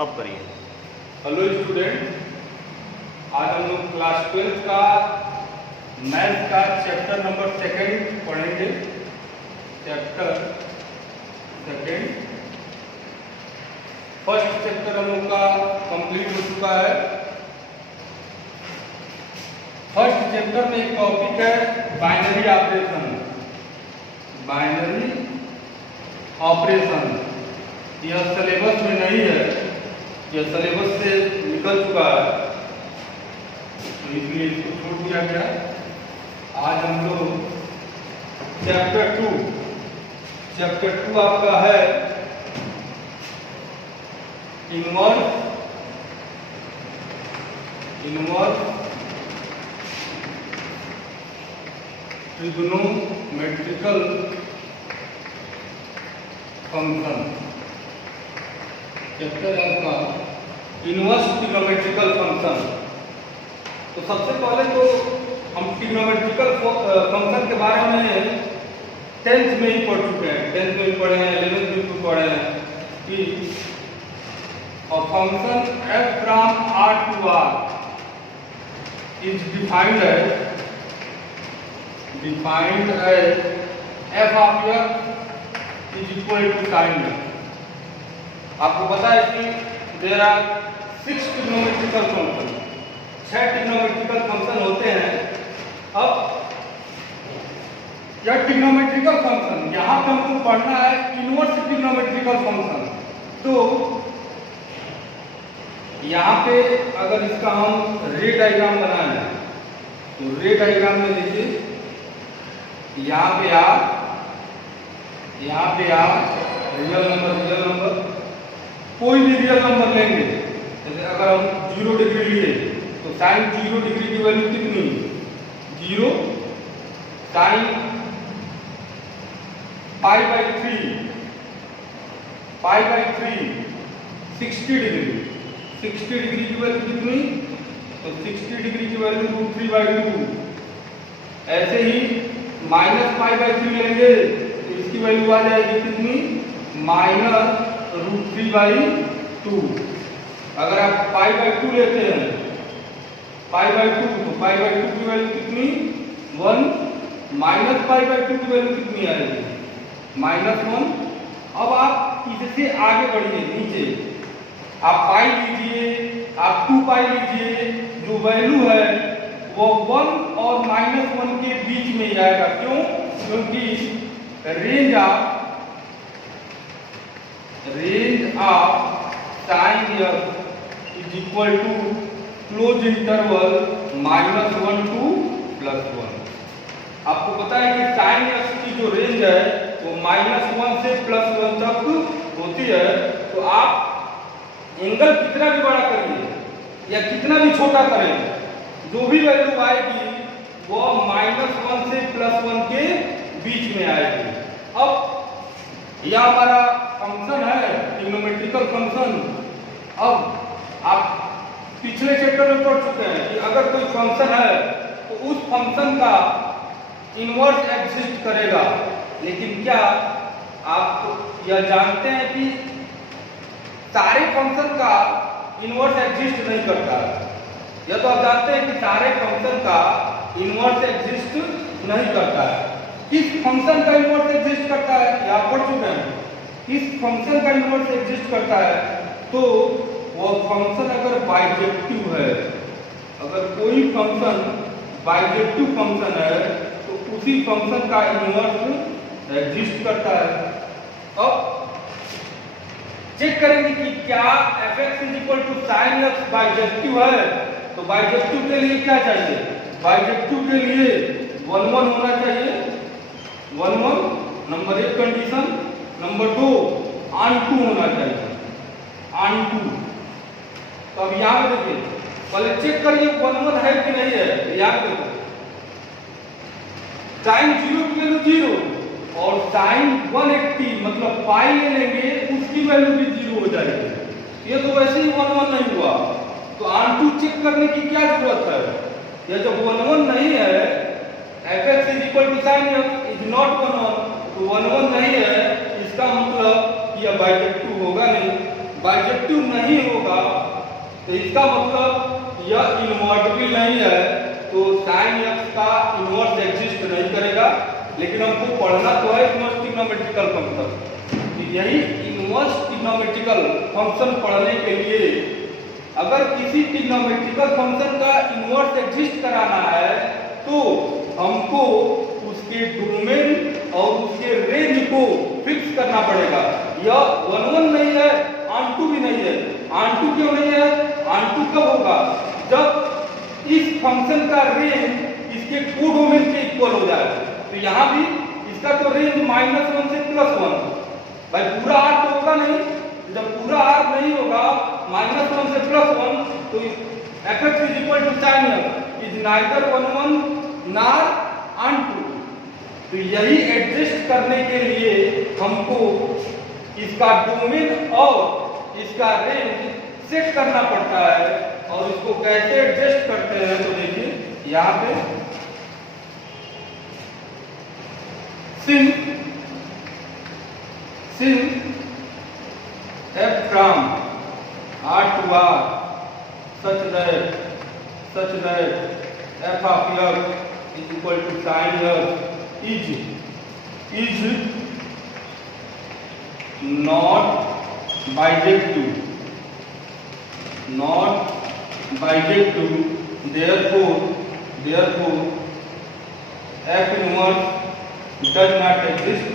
अब करिए। Hello student, आज हम लोग क्लास 12 का मैथ का चैप्टर नंबर 2 पढ़ेंगे। चैप्टर 2 फर्स्ट चैप्टर हम लोग का कंप्लीट हो चुका है। फर्स्ट चैप्टर में एक टॉपिक है बाइनरी ऑपरेशन। बाइनरी ऑपरेशन यह सिलेबस में नहीं है, यह सिलेबस से निकल चुका है, तो इसलिए इसको छोड़ दिया गया। आज हम लोग चैप्टर 2 आपका है इनवर्स ट्रिग्नोमेट्रिकल फंक्शन। चैप्टर है आपका इनवर्स ट्रिग्नोमेट्रिकल फंक्शन। तो सबसे पहले तो हम ट्रिग्नोमेट्रिकल फंक्शन के बारे में 10th में ही पढ़ चुके हैं, 10th में ही पढ़े हैं, 11th में भी पढ़े हैं कि a function f from R to R is defined as f of x is equal to sin x। आपको पता है कि there are 6 trigonometrical function, 6 trigonometrical function होते हैं। अब यह ट्रिग्नोमेट्रिकल फंक्शन यहाँ पे हमको पढ़ना है इनवर्स ट्रिग्नोमेट्रिकल फंक्शन। तो यहाँ पे अगर इसका हम रे डायग्राम बनाए तो रे डायग्राम में देखिए, यहाँ पे आर रियल नंबर कोई भी रियल नंबर लेंगे। जैसे अगर हम 0 डिग्री लिए तो साइन 0 डिग्री की वैल्यू कितनी, 0 साइन पाई बाई 3 60 डिग्री की वैल्यू कितनी, तो 60 डिग्री की वैल्यू √3/2। ऐसे ही माइनस पाई बाई 3 लेंगे तो इसकी वैल्यू आ जाएगी कितनी, -√3/2। अगर आप पाई बाई 2 लेते हैं, पाई बाई 2 तो पाई बाई 2 की वैल्यू कितनी 1, माइनस पाई बाई 2 की वैल्यू कितनी आएगी -1। अब आप इससे आगे बढ़िए, नीचे आप पाई लीजिए, आप 2 पाई लीजिए, जो वैल्यू है वो 1 और -1 के बीच में ही आएगा। क्यों? क्योंकि range of sine x is equal to close interval -1 to +1। आपको पता है कि साइन x की जो रेंज है वो -1 से +1 तक होती है। तो आप एंगल कितना भी बड़ा करिए या कितना भी छोटा करें, जो भी वैल्यू आएगी वो -1 से +1 के बीच में आएगी। अब यह हमारा फंक्शन है ट्रिग्नोमेट्रिकल फंक्शन। अब आप पिछले चैप्टर में पढ़ चुके हैं कि अगर कोई फंक्शन है तो उस फंक्शन का इनवर्स एग्जिस्ट करेगा। लेकिन क्या आप यह जानते हैं कि सारे फंक्शन का इनवर्स एग्जिस्ट नहीं करता है? यह तो आप जानते हैं कि सारे फंक्शन का इनवर्स एग्जिस्ट नहीं करता है। किस फंक्शन का इनवर्स एग्जिस्ट करता है ये आप पढ़ चुके हैं। किस फंक्शन का इनवर्स एग्जिस्ट करता है? तो वो फंक्शन अगर बाइजेक्टिव है, अगर कोई फंक्शन बाइजेक्टिव फंक्शन है तो उसी फंक्शन का इनवर्स एग्जिस्ट करता है। अब चेक करेंगे कि क्या f(x) = sin x बाइजेक्टिव है। तो बाइजेक्टिव के लिए क्या चाहिए? बाइजेक्टिव के लिए 1 1 होना चाहिए, 1 1 नंबर 1 कंडीशन। नंबर 2 ऑन 2 होना चाहिए, ऑन 2। तो अब यहाँ पे देखिए, पहले चेक करिए 1 1 है कि नहीं है। यहाँ पे साइन 0 की वैल्यू 0 और साइन 180 मतलब पाई ले लेंगे उसकी वैल्यू भी 0 हो जाएगी। ये तो वैसे ही 1 1 नहीं हुआ, तो ऑन 2 चेक करने की क्या जरूरत है? ये जब 1 1 नहीं है, f(x) = sin x is not 1 1, तो 1 1 नहीं है, इसका मतलब कि यह बाइजेक्टिव होगा नहीं। बाइजेक्टिव नहीं होगा तो इसका मतलब यह इनवर्टिबल नहीं है, तो साइन एक्स का इनवर्स एग्जिस्ट नहीं करेगा। लेकिन हमको पढ़ना तो है इनवर्स ट्रिग्नोमेट्रिकल फंक्शन। यही इनवर्स ट्रिग्नोमेट्रिकल फंक्शन पढ़ने के लिए अगर किसी ट्रिग्नोमेट्रिकल फंक्शन का इनवर्स एग्जिस्ट कराना है तो हमको उसके डोमेन और उसके रेंज को फिक्स करना पड़ेगा। यह 1 1 नहीं है, ऑन टू भी नहीं है। ऑन टू क्यों नहीं है? ऑन टू कब होगा? जब इस फंक्शन का रेंज इसके कोडोमेन के इक्वल हो जाए। तो यहाँ भी इसका तो रेंज -1 से +1, भाई पूरा r तो होगा नहीं। जब पूरा r नहीं होगा -1 से +1 तो fx is equal to sin x is neither 1 1 nor onto. तो यही एडजस्ट करने के लिए हमको इसका डोमेन और इसका रेंज सेट करना पड़ता है। और इसको कैसे एडजस्ट करते हैं तो देखिए यहाँ पे since f from r to r such that f of x is equal to sin x is not bijective, therefore f inverse does not exist,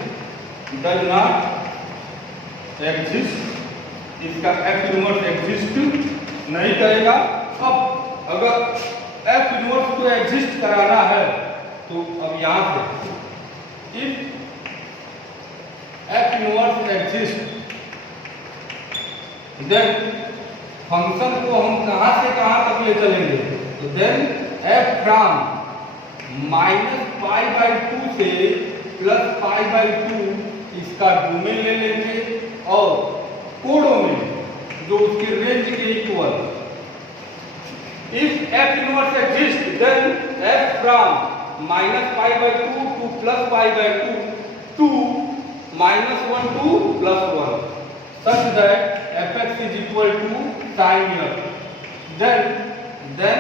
इसका f इनवर्स एग्जिस्ट नहीं करेगा। अब अगर f इनवर्स को एग्जिस्ट कराना है तो अब यहाँ से if f inverse exist then function को हम कहाँ से कहाँ तक ले चलेंगे? तो देन f फ्रॉम -π/2 से +π/2 इसका डोमेन ले लेंगे और कोडोमेन जो उसकी रेंज के equal. If f inverse exist then f from -π/2 to +π/2 to -1 to +1 such that fx is equal to sin x, then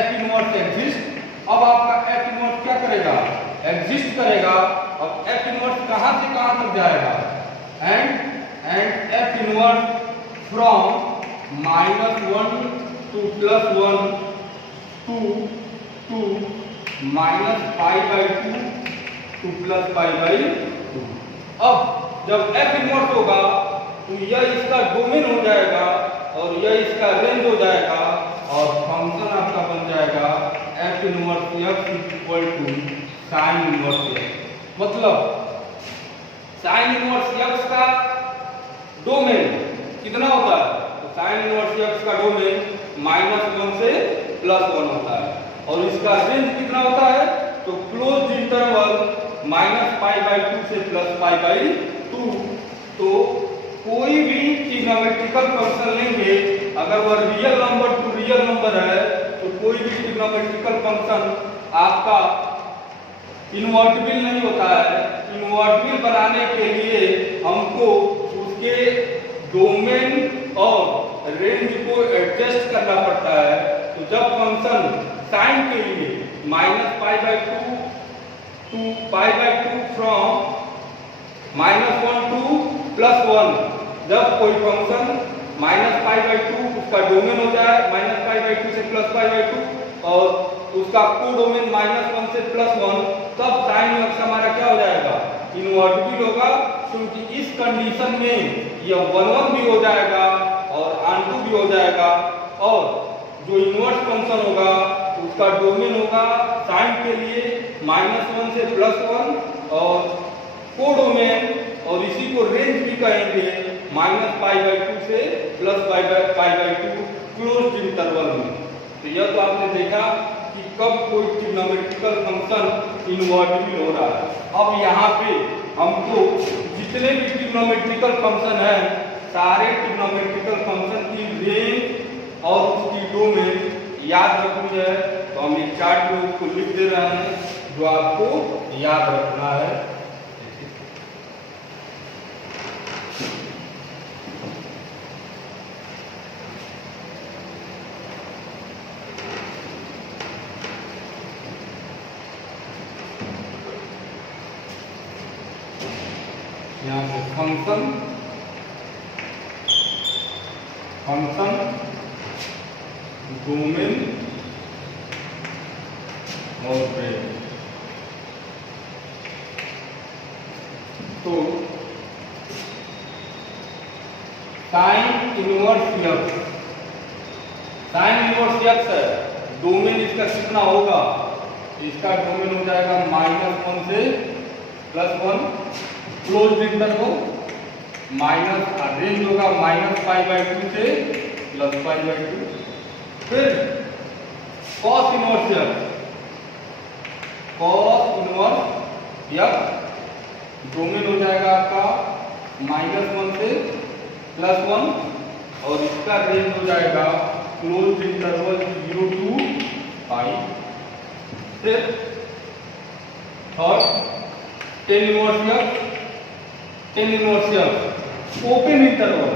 f inverse exist. अब आपका f इनवर्स क्या करेगा? एग्जिस्ट करेगा। अब f इनवर्स कहां से कहां तक जाएगा? And f inverse from -1 to +1 to -π/2 to +π/2। अब जब f इनवर्स होगा तो यह इसका डोमेन हो जाएगा और यह इसका रेंज हो जाएगा और फंक्शन आपका बन जाएगा f inverse x is equal to sin inverse x। मतलब sin इनवर्स x का डोमेन कितना होता है? तो sin इनवर्स x का डोमेन -1 से +1 होता है और इसका रेंज कितना होता है? तो क्लोज्ड इंटरवल -π/2 से +π/2। तो कोई भी ट्रिग्नोमेट्रिकल फंक्शन लेंगे अगर वह real number two real number है तो कोई भी ट्रिग्नोमेट्रिकल फंक्शन आपका इनवर्टिबल नहीं होता है। इनवर्टिबल बनाने के लिए हमको उसके डोमेन और रेंज को एडजस्ट करना पड़ता है। तो जब फंक्शन साइन के लिए -π/2 to π/2 फ्रॉम -1 to +1, जब कोई फंक्शन -π/2 उसका डोमेन हो जाए -π/2 से +π/2 और उसका कोडोमेन -1 से +1, तब साइन एक्स हमारा क्या हो जाएगा? इनवर्टिबल होगा। क्योंकि इस कंडीशन में यह 1 1 भी हो जाएगा और ऑन2 भी हो जाएगा और जो इनवर्स फंक्शन होगा उसका डोमेन होगा साइन के लिए -1 से +1 और कोडोमेन और इसी को रेंज भी कहेंगे -π/2 से +π/2 क्लोज्ड इंटरवल में। तो यह तो आपने देखा कि कब कोई ट्रिग्नोमेट्रिकल फंक्शन इनवर्टिबल हो रहा है। अब यहाँ पे हमको जितने भी ट्रिग्नोमेट्रिकल फंक्शन हैं सारे ट्रिग्नोमेट्रिकल फंक्शन की रेंज और उसकी डोमेन याद रखनी है। तो हम एक चार्ट में उसको लिख दे रहे हैं जो आपको याद रखना है। से फंक्शन डोमेन और रेंज। तो साइन इनवर्स एक्स है, डोमेन इसका कितना होगा, इसका डोमेन हो जाएगा -1 से +1 क्लोज इंटरवल, माइनस रेंज होगा -π/2 से +π/2। फिर cos इनवर्स x डोमेन हो जाएगा आपका -1 से +1 और इसका रेंज हो जाएगा क्लोज इंटरवल 0 to π। फिर और tan inverse x open interval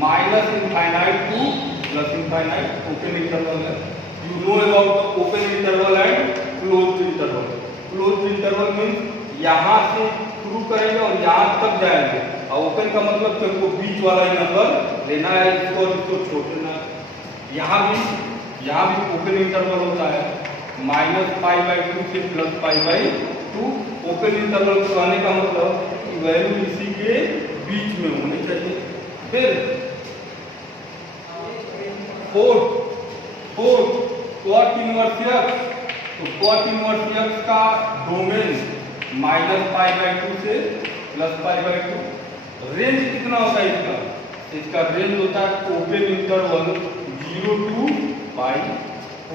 -∞ to +∞, open interval है। You know about open interval and closed interval. Closed interval means यहाँ से शुरू करेंगे और यहाँ तक जाएंगे, और ओपन का मतलब कि हमको बीच वाला ही नंबर लेना है, इसको और इसको छोड़ देना है। यहाँ भी ओपन इंटरवल होता है -π/2 से +π/2। ओपन इंटरवल को आने का मतलब कि वैल्यू इसी के बीच में होनी चाहिए। फिर फोर्थ cot इनवर्स x, तो cot इनवर्स x का डोमेन -π/2 से +π/2। रेंज कितना होता है इसका रेंज होता है open interval 0 to π,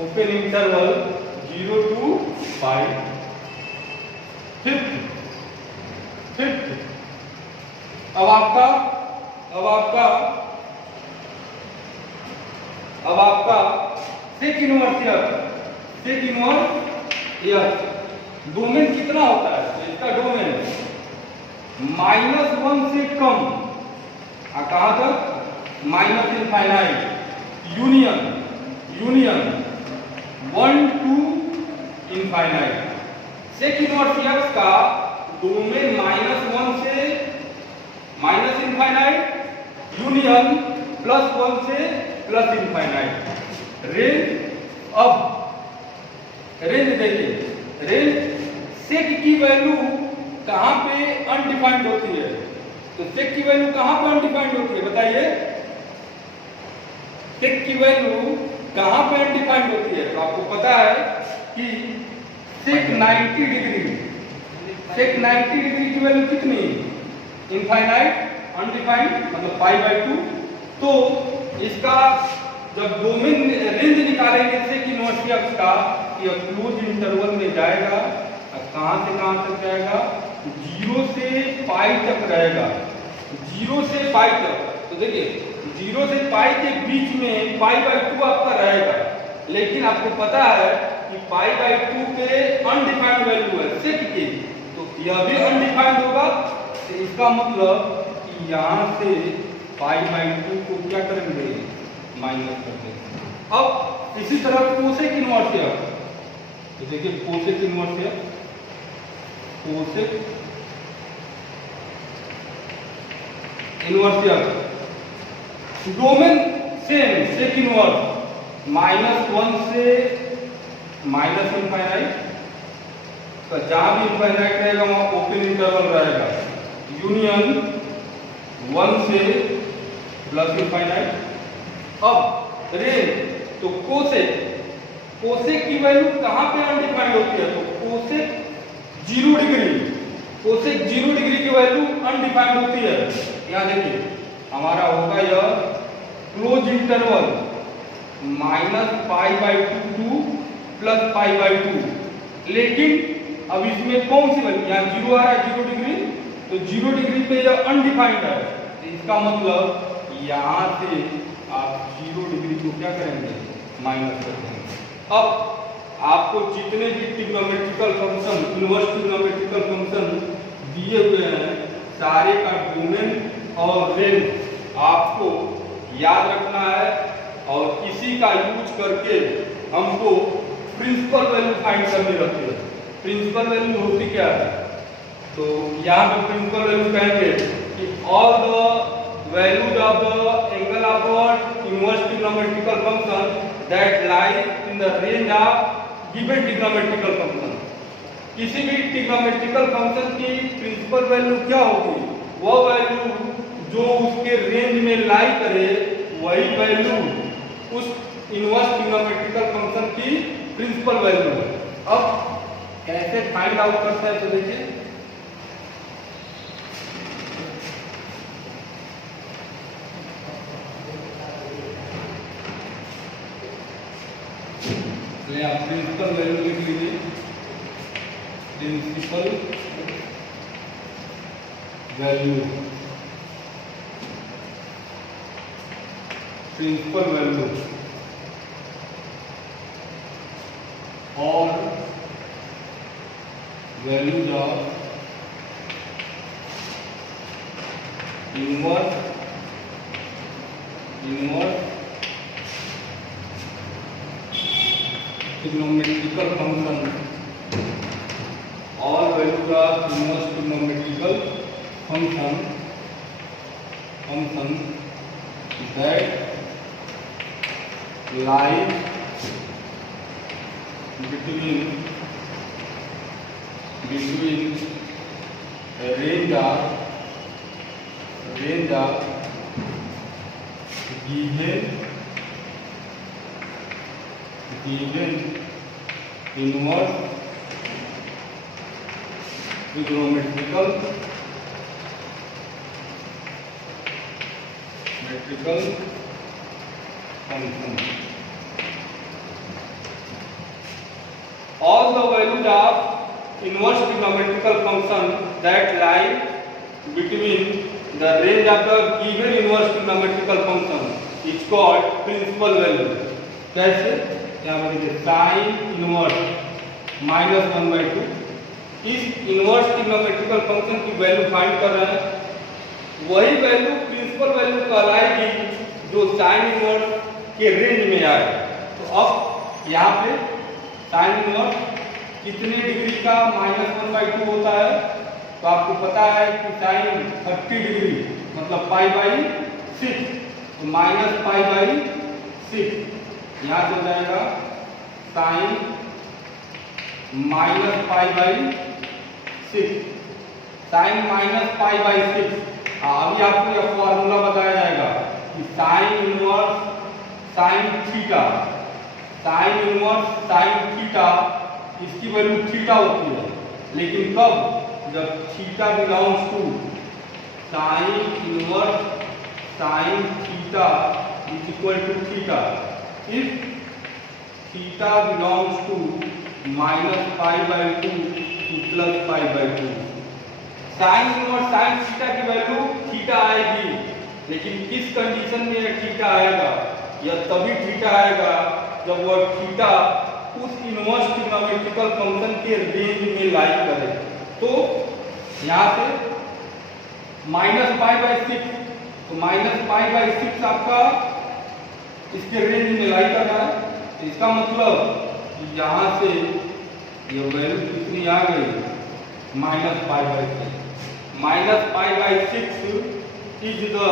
open interval 0 to π। Fifth अब आपका सेक इनवर्स x डोमेन कितना होता है, इसका डोमेन -1 से कम, कहां तक, -∞, union 1 to ∞। Sec inverse x का डोमेन -1 से -∞, यूनियन +1 से +∞। रेंज देखिए, रेंज सेक की वैल्यू कहां पे अनडिफाइंड होती है, तो सेक की वैल्यू कहां पे अनडिफाइंड होती है बताइए, सेक की वैल्यू कहां पे अनडिफाइंड होती है। तो आपको पता है कि सेक 90 डिग्री की वैल्यू कितनी, इनफाइनाइट, अनडिफाइंड मतलब π/2। तो इसका जब डोमेन रेंज निकालेंगे सेक इनवर्स x का, यह क्लोज इंटरवल में जाएगा, कहां से कहां तक जाएगा, 0 से π तक रहेगा, 0 से π तक। तो देखिए 0 से π के बीच में π/2 आपका रहेगा, लेकिन आपको पता है कि π/2 के अनडिफाइंड वैल्यू है सेक की, तो यह भी अनडिफाइंड होगा। तो इसका मतलब कि यहां से π/2 को क्या करेंगे, माइनस कर देंगे। अब इसी तरह कोसेक इनवर्स x, तो देखिए cosec inverse x, cosec inverse x domain same sec inverse -1 से -∞, तो जहां भी इनफाइनाइट रहेगा वहां ओपन इंटरवल रहेगा, यूनियन 1 से +∞। अब रेंज, तो कोसेक की वैल्यू कहां पे अनडिफाइंड होती है, तो कोसेक 0 डिग्री की वैल्यू अनडिफाइंड होती है। यहां देखिए हमारा होगा यह क्लोज इंटरवल -π/2 to +π/2, लेकिन अब इसमें कौन सी वैल्यू, यहाँ 0 आ रहा है 0 डिग्री, तो 0 डिग्री पे यह अनडिफाइंड है। इसका मतलब यहां से आप 0 डिग्री को क्या करेंगे, माइनस कर देंगे। अब आपको जितने भी trigonometrical function, inverse trigonometrical function दिए हुए हैं, सारे का डोमेन और रेंज आपको याद रखना है, और इसी का यूज करके हमको प्रिंसिपल वैल्यू फाइंड करनी रहती है। प्रिंसिपल वैल्यू होती क्या है, तो यहाँ पे प्रिंसिपल वैल्यू कहेंगे कि all the values of the angle of inverse trigonometrical function that lie in the range of given trigonometrical function. किसी भी ट्रिग्नोमेट्रिकल फंक्शन की प्रिंसिपल वैल्यू क्या होगी? वह वैल्यू जो उसके रेंज में लाई करे वही वैल्यू उस इनवर्स ट्रिग्नोमेट्रिकल फंक्शन की प्रिंसिपल वैल्यू है। अब कैसे फाइंड आउट करते हैं तो देखिए, आप प्रिंसिपल वैल्यू लिख लीजिए। प्रिंसिपल वैल्यू, प्रिंसिपल वैल्यू और values of inverse trigonometrical function, all values of inverse trigonometrical function that lie between a range of given inverse trigonometrical function. All the values of inverse trigonometrical function that lie between the range of the given inverse trigonometrical function is called principal value. कैसे? क्या बोलेंगे? sin inverse minus 1/2, इस inverse trigonometrical function की value find कर रहे हैं, वही value principal value कहलाएगी जो साइन इनवर्स के रेंज में आए। तो अब यहाँ पे साइन इनवर्स कितने डिग्री का -1/2 होता है? तो आपको पता है कि साइन 30 डिग्री मतलब π/6, तो -π/6 यहाँ से हो जाएगा साइन -π/6, साइन -π/6। अभी आपको यह फॉर्मूला बताया जाएगा कि साइन इनवर्स साइन थीटा इसकी वैल्यू थीटा होती है, लेकिन कब? जब theta belongs to sine inverse sine theta is equal to theta, if theta belongs to -π/2 to +π/2। Sine inverse sine theta की वैल्यू थीटा आएगी, लेकिन किस कंडीशन में थीटा आएगा? यह तभी थीटा आएगा जब वह थीटा उस इनवर्स ट्रिग्नोमेट्रिकल फंक्शन के रेंज में लाई करे। तो यहाँ से -π/6, तो -π/6 आपका इसके रेंज में लाई कर रहा है। इसका मतलब यहाँ से ये वैल्यू कितनी आ गई? -π/6। -π/6 is the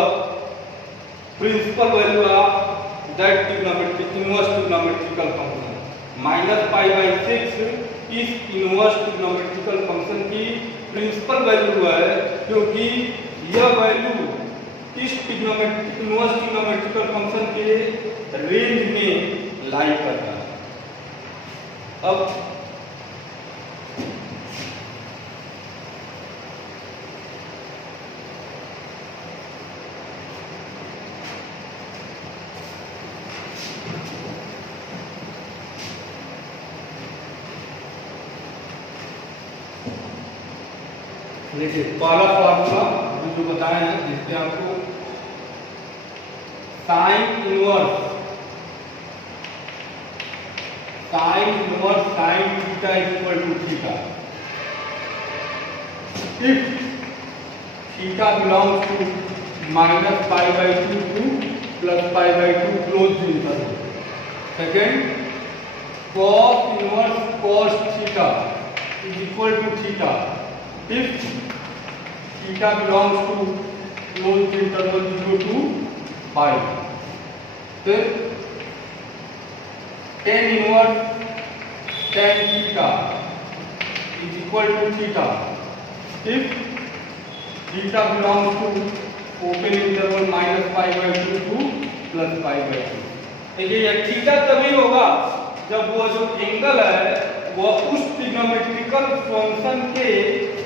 principal value of that inverse trigonometrical function. -π/6 इस इनवर्स ट्रिग्नोमेट्रिकल फंक्शन की प्रिंसिपल वैल्यू है, क्योंकि यह वैल्यू इस इनवर्स ट्रिग्नोमेट्रिकल फंक्शन के रेंज में लाई करता है। अब देखिए पहला फॉर्मूला जो बताए हैं, जिससे आपको sine inverse sine theta equal to theta, if theta belongs to -π/2 to +π/2 close interval. Second, cos inverse cos theta is equal to theta, if theta belongs to closed interval 0 to pi, फिर tan inverse tan theta is equal to theta if theta belongs to open interval -π/2 to +π/2। देखिए ये theta तभी होगा जब वो जो angle है वह उस ट्रिग्नोमेट्रिकल फंक्शन के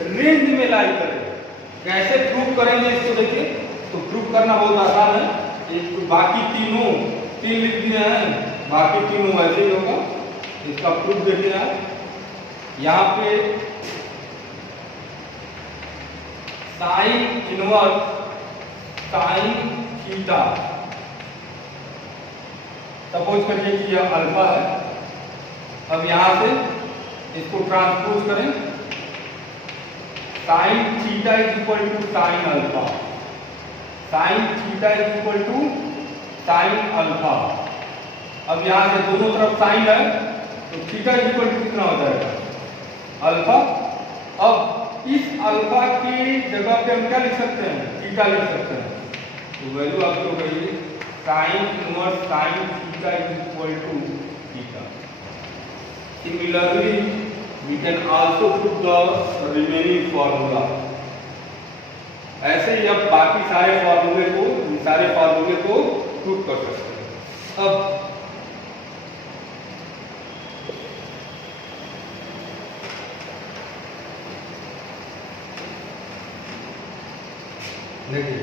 रेंज में लाई करे। कैसे प्रूव करेंगे इसको देखिए, तो प्रूव करना बहुत आसान है। एक बाकी तीन लिख दिए हैं, बाकी तीनों ऐसे ही होगा। इसका प्रूफ देखिए आप यहाँ पे sign inverse sine theta, suppose करिए कि यह अल्फा है। अब यहाँ से इसको ट्रांसपोज करें, sine theta is equal to sine alpha, sine theta is equal to sine alpha. अब यहाँ से दोनों तरफ साइन है तो थीटा इज इक्वल टू कितना हो जाएगा, अल्फा। अब इस अल्फा की जगह पे हम क्या लिख सकते हैं, थीटा लिख सकते हैं। तो वैल्यू आपको कहिए sine inverse sine theta is equal to theta. Similarly we can also put the remaining formula. ऐसे ही अब बाकी सारे फॉर्मूले को प्रूव कर सकते हैं। अब देखिए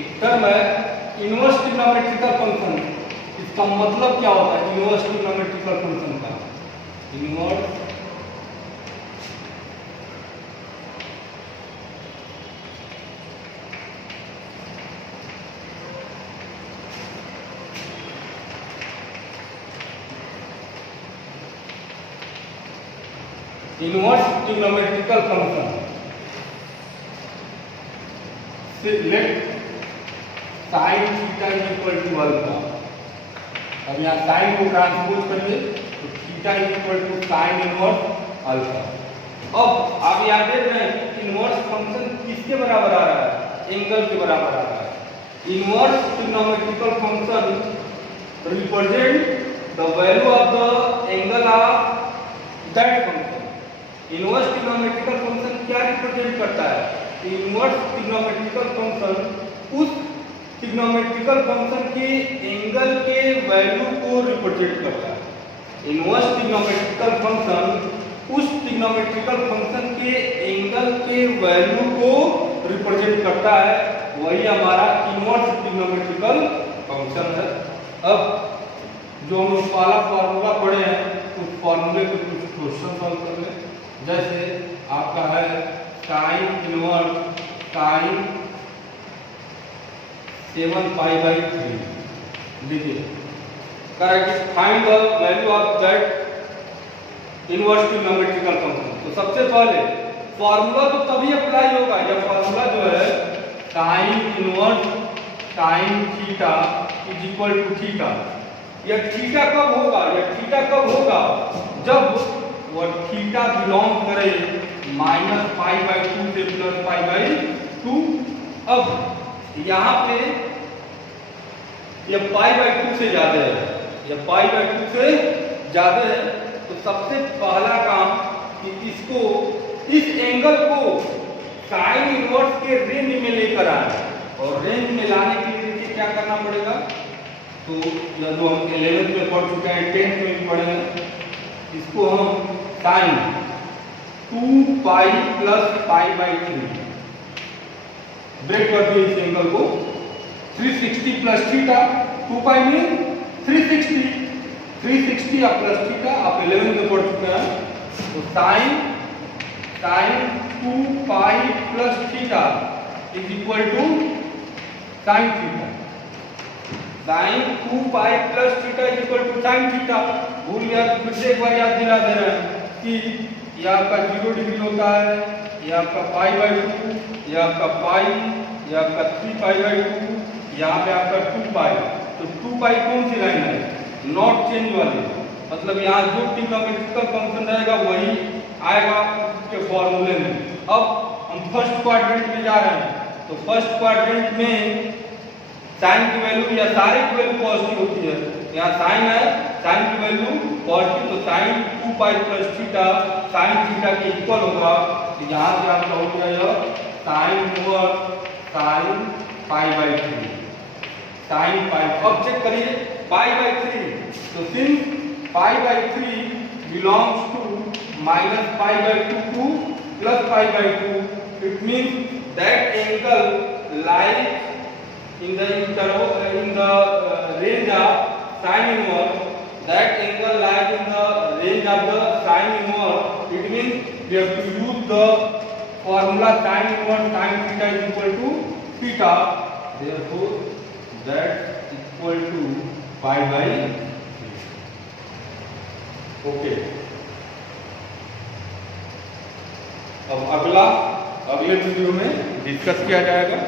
एक टर्म है इनवर्स ट्रिग्नोमेट्रिकल फंक्शन। इसका मतलब क्या होता है इनवर्स ट्रिग्नोमेट्रिकल फंक्शन का, इनवर्स ट्रिग्नोमेट्रिकल फंक्शन से let sine theta is equal to alpha. अब यहाँ साइन को ट्रांसपोज करिए तो theta is equal to sine inverse alpha. अब आप यहाँ देख रहे हैं इनवर्स फंक्शन किसके बराबर आ रहा है, एंगल के बराबर आ रहा है। Inverse trigonometrical function represent the value of the angle of that function. Inverse trigonometrical function क्या रिप्रेजेंट करता है, इनवर्स ट्रिग्नोमेट्रिकल फंक्शन उस ट्रिग्नोमेट्रिकल फंक्शन के एंगल के वैल्यू को रिप्रेजेंट करता है। इनवर्स ट्रिग्नोमेट्रिकल फंक्शन उस ट्रिग्नोमेट्रिकल फंक्शन के एंगल के वैल्यू को रिप्रेजेंट करता है, वही हमारा इनवर्स ट्रिग्नोमेट्रिकल फंक्शन है। अब जो हम पहला फॉर्मूला पढ़े हैं उस फॉर्मूले को कुछ क्वेश्चन सॉल्व कर लें। जैसे आपका है साइन इनवर्स साइन 7π/3। देखिए correct find the value of that inverse trigonometrical function. तो सबसे पहले फॉर्मूला तो तभी अप्लाई होगा, यह फॉर्मूला जो है sine inverse sine theta is equal to theta. यह थीटा कब होगा, जब वह थीटा बिलोंग करे -π/2 से +π/2। अब यहाँ पे यह π/2 से ज्यादा है, तो सबसे पहला काम कि इसको इस एंगल को साइन इनवर्स के रेंज में लेकर आए, और रेंज में लाने के लिए क्या करना पड़ेगा, तो यह जो हम 11th में पढ़ चुके हैं 10th में भी पढ़े हैं, इसको हम साइन 2π + π/3 ब्रेक कर दिए इस एंगल को 360 प्लस थीटा, 2π में 360 और प्लस थीटा आप 11 में पढ़ चुके हैं। तो sine 2π plus theta is equal to sine theta. Sine 2π plus theta is equal to sine theta. भूल गया तो फिर से एक बार याद दिला दे रहे हैं कि यह आपका 0 डिग्री होता है, यह आपका π/2, यह आपका पाई, यह आपका 3π/2, यहाँ पे आपका 2π। तो 2π कौन सी लाइन है, नॉट चेंज वाली, मतलब यहाँ जो ट्रिग्नोमेट्रिकल फंक्शन रहेगा वही आएगा। के फॉर्मूले में। अब हम फर्स्ट क्वाड्रेंट में जा रहे हैं, तो फर्स्ट क्वाड्रेंट में साइन की वैल्यू या सारे की वैल्यू पॉजिटिव होती है। यहाँ साइन है, साइन की वैल्यू पॉजिटिव, तो sine 2 pi plus theta sine theta के इक्वल होगा। तो यहाँ से आपका हो गया यह sine inverse sine pi by 3, sine pi. अब चेक करिए पाई बाई 3, तो since pi by 3 belongs to minus pi by 2 to plus pi by 2, it means that angle lies in the range of sin inverse, that angle lies in the range of the sin inverse. It means we have to use the formula sin inverse sin theta is equal to theta. Therefore, that equal to pi by 3. Okay. अब अगले video में discuss किया जाएगा।